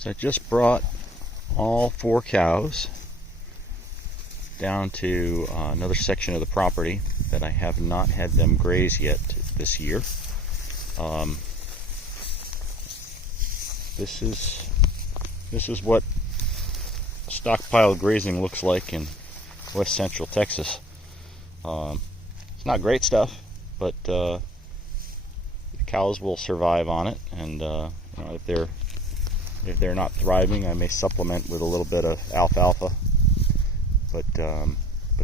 So I just brought all 4 cows down to another section of the property that I have not had them graze yet this year. This is what stockpile grazing looks like in west central Texas. It's not great stuff, but the cows will survive on it, and if they're not thriving, I may supplement with a little bit of alfalfa. But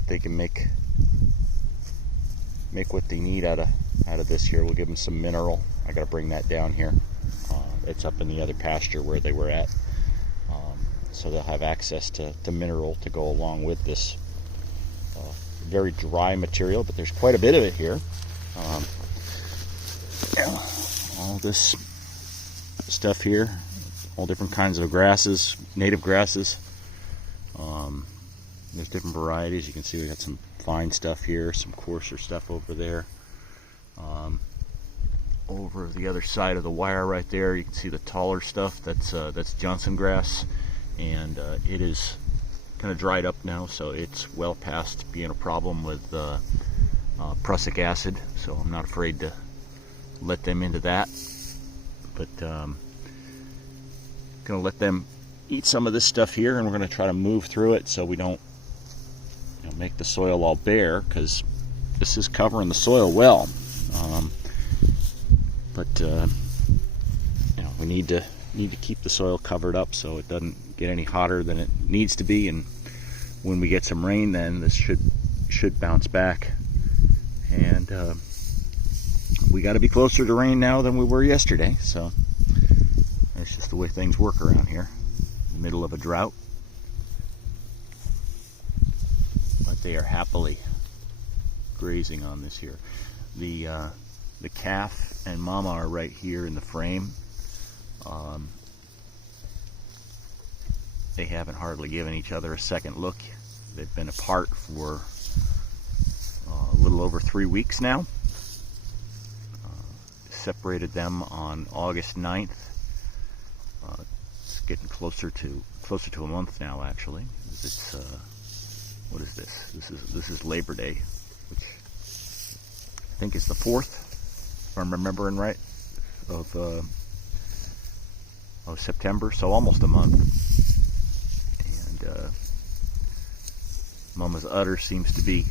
they can make what they need out of this here. We'll give them some mineral. I got to bring that down here. It's up in the other pasture where they were at, so they'll have access to mineral to go along with this very dry material. But there's quite a bit of it here. All this stuff here, all different kinds of grasses, native grasses. There's different varieties. You can see we got some fine stuff here, some coarser stuff over there. Over the other side of the wire right there, you can see the taller stuff. That's Johnson grass, and it is kind of dried up now, so it's well past being a problem with prussic acid. So I'm not afraid to let them into that, but gonna let them eat some of this stuff here, and we're gonna try to move through it so we don't make the soil all bare, because this is covering the soil well. But we need to keep the soil covered up so it doesn't get any hotter than it needs to be. And when we get some rain, then this should bounce back. And we got to be closer to rain now than we were yesterday. So that's just the way things work around here, in the middle of a drought. But they are happily grazing on this here. The calf and mama are right here in the frame. They haven't hardly given each other a second look. They've been apart for a little over 3 weeks now. Separated them on August 9th. It's getting closer to a month now, actually. It's what is this? This is Labor Day, which I think is the 4th, if I'm remembering right, of September. So almost a month. And Mama's udder seems to be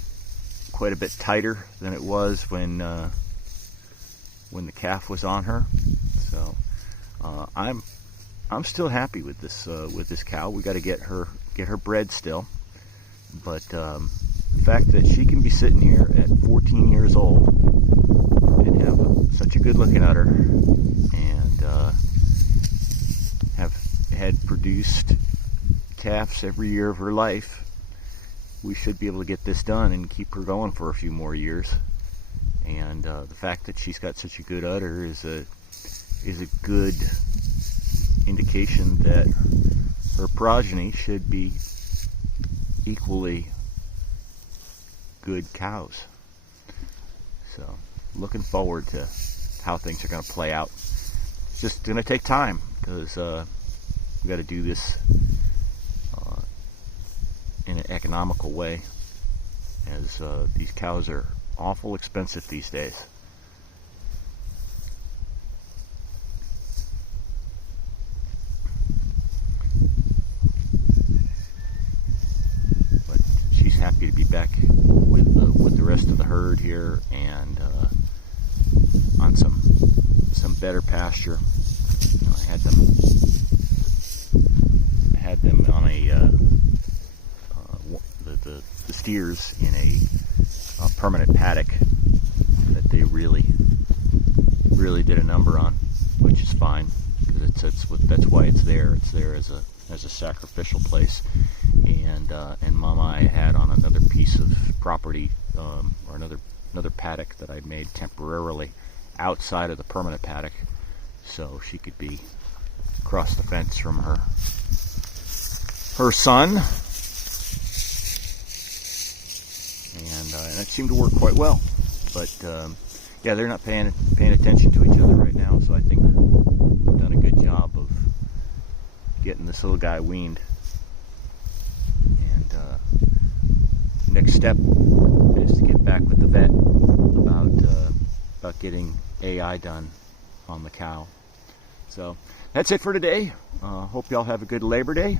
quite a bit tighter than it was when the calf was on her. So I'm still happy with this cow. We got to get her bred still. But the fact that she can be sitting here at 14 years old and have such a good looking udder, and have had produced calves every year of her life, we should be able to get this done and keep her going for a few more years. And the fact that she's got such a good udder is a good indication that her progeny should be equally good cows. So looking forward to how things are going to play out. It's just going to take time, because we got to do this in an economical way, as these cows are awful expensive these days. But she's happy to be back with the rest of the herd here, and on some better pasture. I had them on the steers in a permanent paddock that they really did a number on, which is fine, because that's why it's there. It's there as a sacrificial place. And Mama I had on another piece of property, or another paddock that I'd made temporarily outside of the permanent paddock, so she could be across the fence from her son. And it seemed to work quite well. But yeah, they're not paying attention to each other right now, so I think we've done a good job of getting this little guy weaned. And next step is to get back with the vet about getting AI done on the cow. So that's it for today. Hope y'all have a good Labor Day.